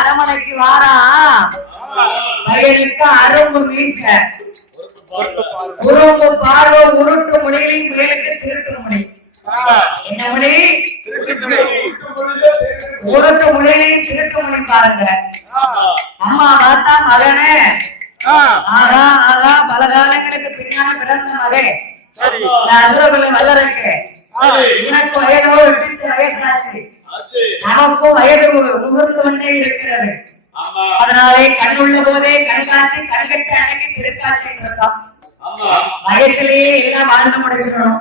அரமனைக்கு வாரா அரும்பு வீச உரும்பு பார்வை உருட்டு மொழியில் மேலுக்கு திருட்டு மொழி என்ன மொழி உருட்டு மொழியிலையும் திருட்டு மொழி பாருங்க. அம்மா பார்த்தா மகனே ஆகா ஆகா பல காலங்களுக்கு பின்னால பிறந்த மகே அசுரகுல வல்லருக்கு எனக்கு வயதோ 8 வயசாச்சு நமக்கும் வயது முகர்ந்து கொண்டே இருக்கிறது. அதனாலே கண்ணுள்ள போதே கண்காட்சி கண்கட்ட அன்னைக்கு திருக்காட்சி இருக்கோம். வயசுலயே எல்லாம் வாழ்ந்து முடிச்சிடணும்.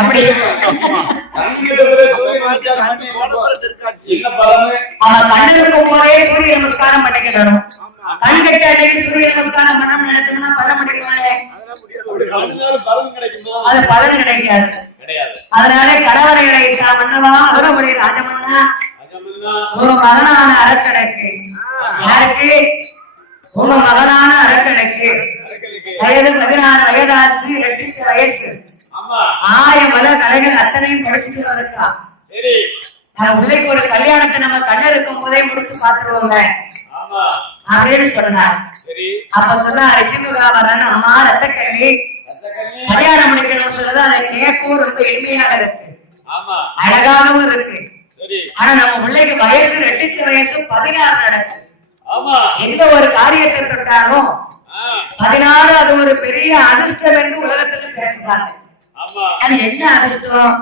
அப்படி அவன் கண்ணிருக்கும் போதே சூரிய நமஸ்காரம் பண்ணிக்கிடணும். கண்கட்ட அன்னைக்கு சூரிய நமஸ்காரம் பண்ண நினைச்சோம்னா பண்ண முடியுமானே அது பலன் கிடைக்காது. அதனால கடவுளை அடைத்தா மன்னவா அருளமுறை ராஜமன்னா ஒரு மகனான அரக்கடைக்கு யாருக்கு ஒரு மகனான அரக்கடைக்கு வயது 16 வயதாச்சு 8 வயசு 1000 மல கலைகள் அத்தனையும் படிச்சுட்டு இருக்கா. உள்ளேக்கு ஒரு கல்யாணத்தை நம்ம கண்ண இருக்கும் போதே முடிச்சு பாத்துருவோங்க அப்படின்னு சொன்னார். அப்ப சொன்னார் சிவகாமரன் அம்மா ரத்தக்கண்ணி கல்யாணம் முடிக்கணும்னு சொல்றது அதை கேட்கவும் ரொம்ப எளிமையாக இருக்கு அழகாகவும் இருக்கு. ஆனா நம்ம பிள்ளைக்கு வயசு 8 வயசு 16 நடக்கும். எந்த ஒரு காரியத்தை தொட்டாலும் 16 அது ஒரு பெரிய அதிர்ஷ்டம் என்று உலகத்துல பேசுறாங்க. அது என்ன அதிர்ஷ்டம்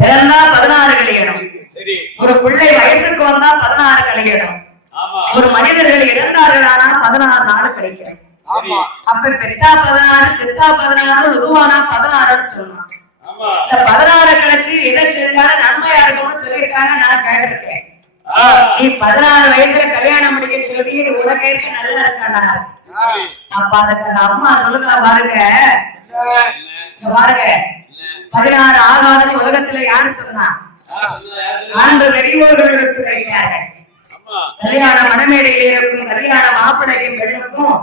பிறந்தா 16 கல்யாணம் ஒரு பிள்ளை வயசுக்கு வந்தா 16 கல்யாணம் ஒரு மனிதர்கள் இறந்தார்களானா 16 நாள் கிடைக்கும். அப்ப பெத்தா 16 செத்தா 16 உருவானா 16 சொன்னான். இந்த 16 கழிச்சு எதை செஞ்சாலும் நன்மையா இருக்கும்னு சொல்லியிருக்காங்க. நான் கேட்டிருக்கேன் நீ 16 வயசுல கல்யாணம் முடிக்க சொல்லி இது உலகேற்க நல்லா இருக்கானா? அப்ப அதுக்கு அந்த அம்மா சொல்லுங்க பாருங்க பாருங்க 16 ஆகாத உலகத்துல யாரு சொன்னா ஆண்டு பெரியோர்கள் இருக்கிறாங்க. கல்யாண மணமேடையில் இருக்கும் கல்யாண மாப்பிள்ளைக்கும் பெண்ணுக்கும்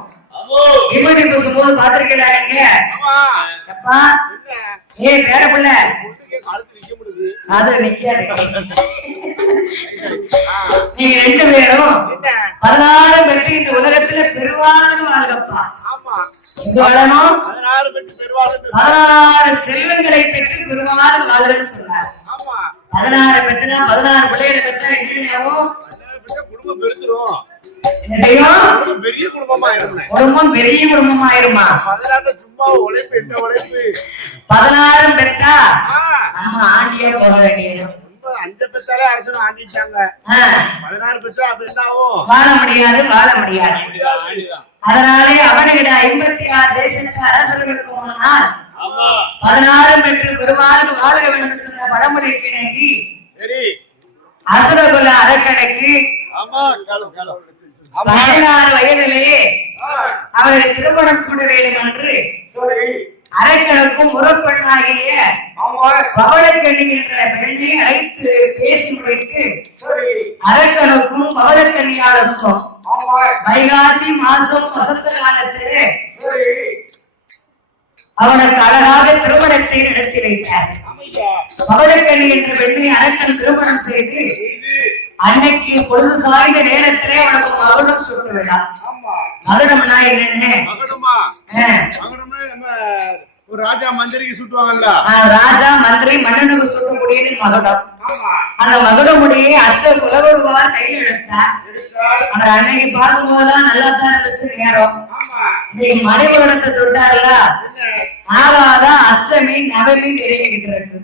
விபூதி பூசும் போது பாத்திருக்கீங்களா நீங்க? அப்பா ஏ பேர பிள்ள அது நிக்காது. நீங்க 2 பேரும் 16 பெற்று இந்த உலகத்துல பெருவாழ்வு வாழ்கப்பா. வாழணும் 16 செல்வங்களை பெற்று பெருவாழ்வு வாழ்கன்னு சொன்னார். 16 பெற்றுனா 16 பிள்ளைகளை பெற்றா என்னவும் குடும்பம் பெருத்துரும். பெரிய குடும்பம் பெரிய குடும்பமாயிருமா? 16 பெற்றா நம்ம ஆண்டியே போக வேண்டியது. 5 பெற்றாலே அரசு ஆண்டிட்டாங்க. 16 பெற்றா அப்ப என்ன ஆகும்? வாழ முடியாது வாழ முடியாது. அதனாலே அவனுடைய 56 தேசத்து அரசர்களுக்கு முன்னால் 16 பெற்று பெருமாள் வாழ்க வேண்டும் சொன்ன பழமொழிக்கு இணங்கி அசுரகுல அரக்கடைக்கு 16 வயதிலேயே அவரை திருமணம் சூட வேண்டும் என்று அரக்கனுக்கும் முறப்பெண்ணாகிய பவளக்கண்ணி என்ற பெண்ணை அழைத்து பேசி முடித்து அரக்கனுக்கும் பவளக்கண்ணியாளுக்கும் வைகாசி மாசம் வசந்த காலத்திலே அவனுக்கு அழகாக திருமணத்தை நடத்தி வைத்தார். பவளக்கண்ணி என்ற பெண்ணை அரக்கன் திருமணம் செய்து அன்னைக்கு பொழுது சாய்ந்த நேரத்திலே அவனுக்கு மகுடம் சூட்ட விழா. மகுடம்னா என்னன்னு ராஜா மந்திரிக்கு சுட்டுவாங்கல்ல, ராஜா மந்திரி மன்னனுக்கு சுட்டக்கூடியது மகுடம். அந்த மகுடமுடியை அஷ்ட குலவருவார் கையில் எடுத்தார். அவர் அன்னைக்கு பார்க்கும்போதுதான் நல்லா தான் இருந்துச்சு நேரம். இன்னைக்கு மணிமகுடத்தை தொட்டார்ல, ஆகாதான் அஷ்டமி நவமி தெரிஞ்சுக்கிட்டு இருக்கு.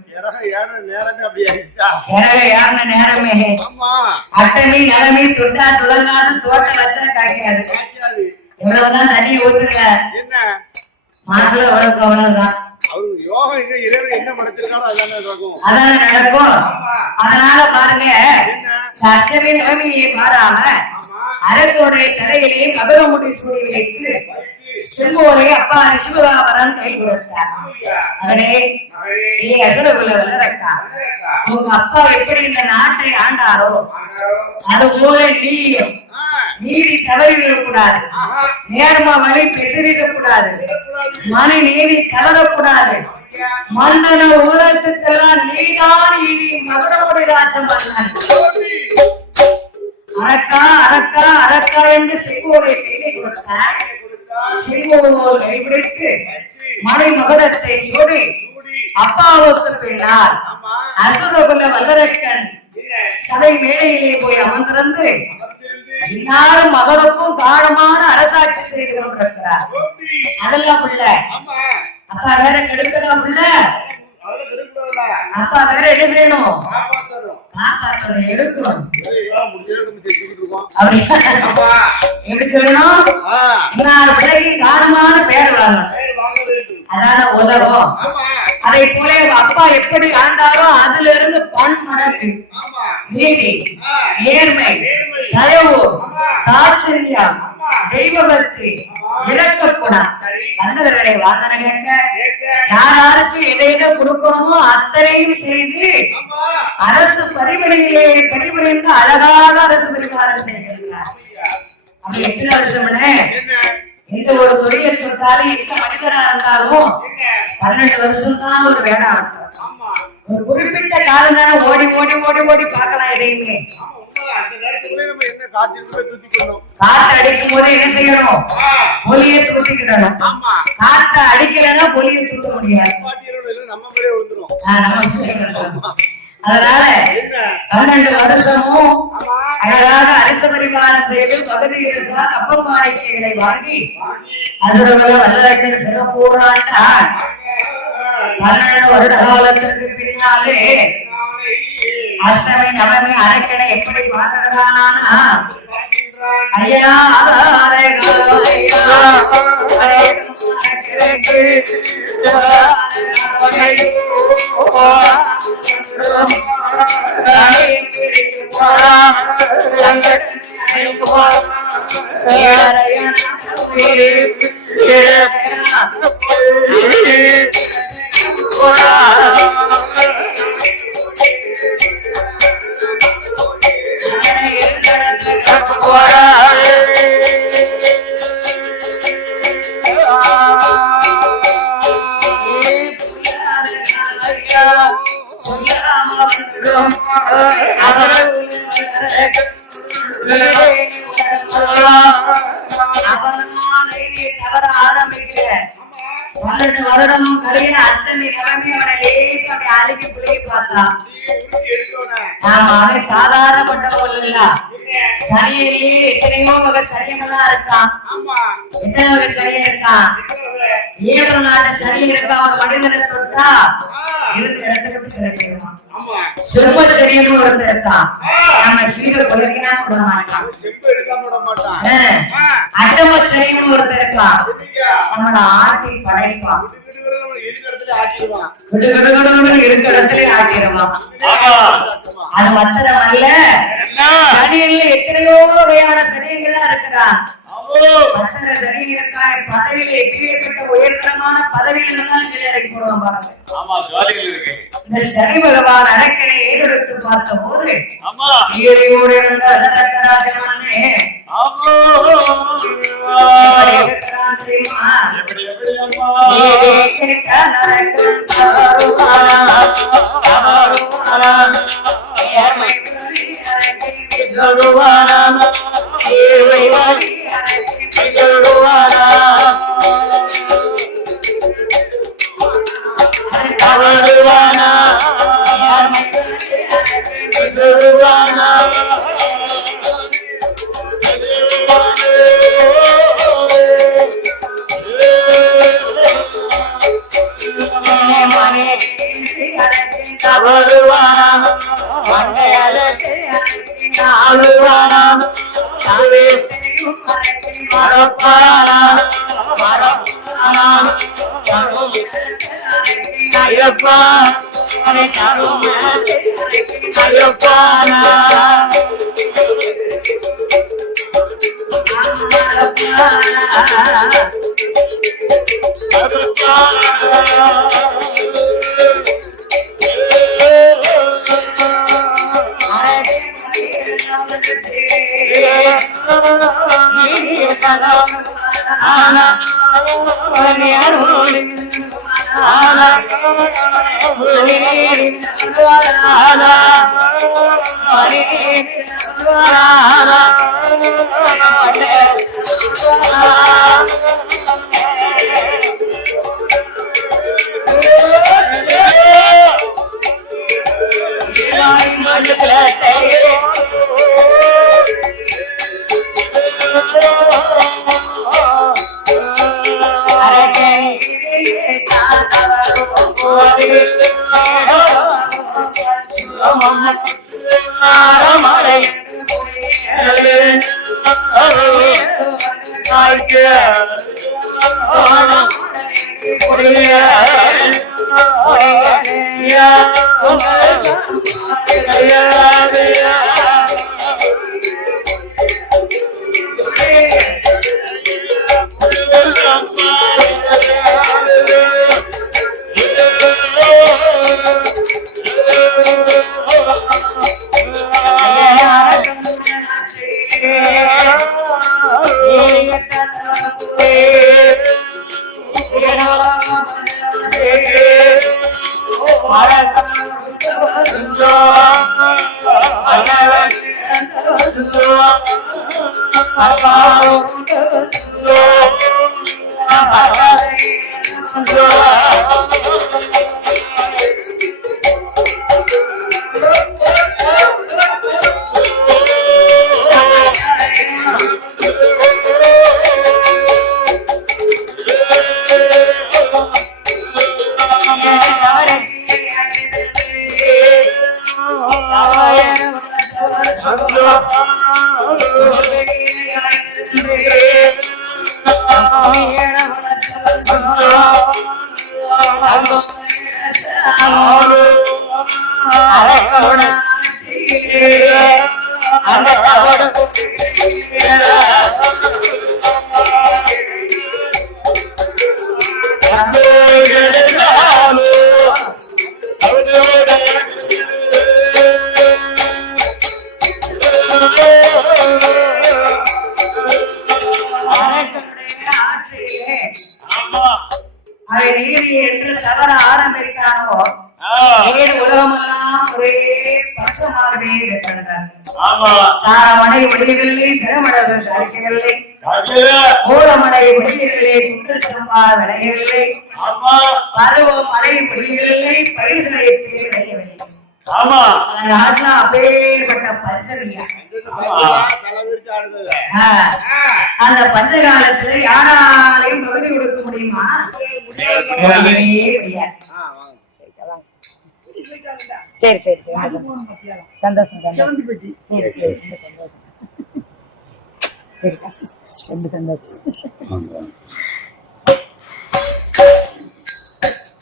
நேரமே அஷ்டமி நவமி தொட்டா துளங்காது, தோட்ட வச்சா காய்க்காது. எவ்வளவுதான் தண்ணி ஊத்துங்க, மாசுல வளர்க்க அவ்வளவுதான். அதான நடக்கும். அதனால பாருங்க, அஷ்டமி நவமியை மாறாம அரசோடைய தலையிலே மகுடமுடி சூடி வைத்து செல்வோரை அப்பா ரிஷபகாவரன் கை கொடுத்தார். அவரே, நீ அசுரகுல வல்லரக்கா, உங்க அப்பா எப்படி இந்த நாட்டை ஆண்டாரோ அது போல நீயும் நீதி தவறி விடக்கூடாது, நேர்ம வழி பெசரிடக்கூடாது, மன நீதி தவறக்கூடாது. மன்னன உலகத்துக்கெல்லாம் நீதான் இனி மகுடமுடி ராஜம் மன்னன். அரக்கா அரக்கா அரக்கா என்று செங்கோலை கையிலே கொடுத்தார். செங்கோல் கைபிடித்து மணி மகுடத்தை சூடி அப்பாவுக்கு பின்னால் அசுரகுல வல்லரக்கன் சபை மேடையிலே போய் அமர்ந்திருந்து இன்னாரும் மகனுக்கும் காரணமான அரசாட்சி செய்து கொண்டிருக்கிறார். அதெல்லாம் புள்ள அப்பா வேற கெடுக்கலாம் புள்ள, அப்பா வேற என்ன செய்யணும், காப்பாற்றணும், எடுக்கணும். எப்படி சொல்லணும், இன்னார் பிள்ளைக்கு காரணமான பேர் வாங்கணும், அதான உலகம். அதை போல அப்பா எப்படி ஆண்டாரோ அதுல இருந்து பன்மடங்கு நீதி, நேர்மை, தயவு, தாட்சண்யம், தெய்வபக்தி, இரக்கக்குணம் வந்தவர்களை வாங்கன கேட்க யாராருக்கு எதை கொடுக்கணுமோ அத்தனையும் செய்து அரசு பரிமணியிலே பணிபுரிந்து அழகாக அரசு பரிமாறம் செய்திருக்கிறார். அப்படி எத்தனை வருஷம் எந்த ஒரு தொழிலை தொட்டாலும் எந்த மனிதனா இருந்தாலும் 12 வருஷம் தான் ஒரு வேலை ஆட்டம். ஒரு குறிப்பிட்ட காலம் தானே ஓடி ஓடி ஓடி ஓடி பார்க்கலாம். எதையுமே காற்று அடிக்கும் போது என்ன செய்யணும், பொலியை தூத்திக்கிடணும். காற்று அடிக்கலன்னா பொலியை தூத்த முடியாது. அதனால 12 வருஷமும் அழகாக அரசு பரிமாறம் செய்து பகுதி கப்பம் காணிக்கைகளை வாங்கி அசுரகுல வல்லரக்கன் சிறப்பூராண்டான். 12 வருட காலத்திற்கு பின்னாலே அஷ்டமி நவமி அரக்கனை எப்படி பார்க்கிறானா, ஐயா ஆரம்பிக்கிறேன். 12 வருடம் கழிய அஷ்டமி நவமி அவனை லேசா அழுகி புள்ளி பார்த்தான். ஆமா, அவன் சாதாரணப்பட்டவன் இல்ல. சனியிலேயே எத்தனையோ வகை சனியெல்லாம் இருக்கான். எத்தனை வகை சனியம் இருக்கான், 7 நாட்டு சனி இருக்கா. ஒரு மனிதனை தொட்டா இருந்து இடத்துக்கு கிடைச்சிருவான். சிறும சரியன்னு ஒருத்தர் இருக்கான், நம்ம சீர கொலைக்கினா விட மாட்டான். அட்டம சரியன்னு ஒருத்தர் இருக்கான், நம்மள ஆட்டி படைப்பான். இருக்கிற ஆட்டிடுவான். அது மாத்திரம் அல்ல, சனியில எத்தனையோ வகையான சனியங்கள்லாம் இருக்கிறான். சனி இருக்கா, பதவியில எப்படிப்பட்ட உயர்தரமான பதவியில் இருந்தாலும் சில இறக்கி போடுவான் பாருங்க. இந்த சனி பகவான் அரக்கனை ஏறெடுத்து பார்த்த போது ஈரையோடு இருந்த ராஜமன்னே ஐயப்பா ஐயப்பா என்று தவற ஆரம்பித்தானோ உலகமெல்லாம் ஒரே பட்சமாகவே இருக்கின்றார். சாரமனை ஒளியவில்லை, சிரமணவு சாய்க்கவில்லை, ஓரமனை ஒளியவில்லை, குற்றல் சம்பா விளையவில்லை, பருவமனை ஒளியவில்லை, பரிசனை விளையவில்லை. அப்பேற்பட்ட பஞ்சமியா அந்த பஞ்ச காலத்துல யாராலையும் பகுதி கொடுக்க முடியுமா? சரி சரி சந்தோஷம் ரொம்ப சந்தோஷம்.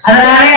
அதனால